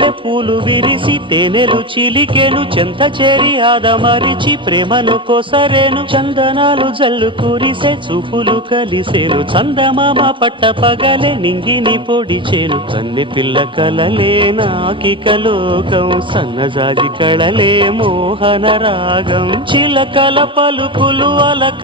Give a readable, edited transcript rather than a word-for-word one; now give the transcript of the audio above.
మల్లె పూలు విరిసి తేనెలు చిలికెను చెంత చేరి ఆదమరిచి ప్రేమను కొసరేను చందనాలు జల్లు కురిసే చూపులు కలిసేను చందమామ పట్ట పగలే నింగిని పొడిచేను కన్నె పిల్ల కలలే నాకిక లోకం సన్నజాజి కళలే మోహన రాగం చిలకల పలుకులు అల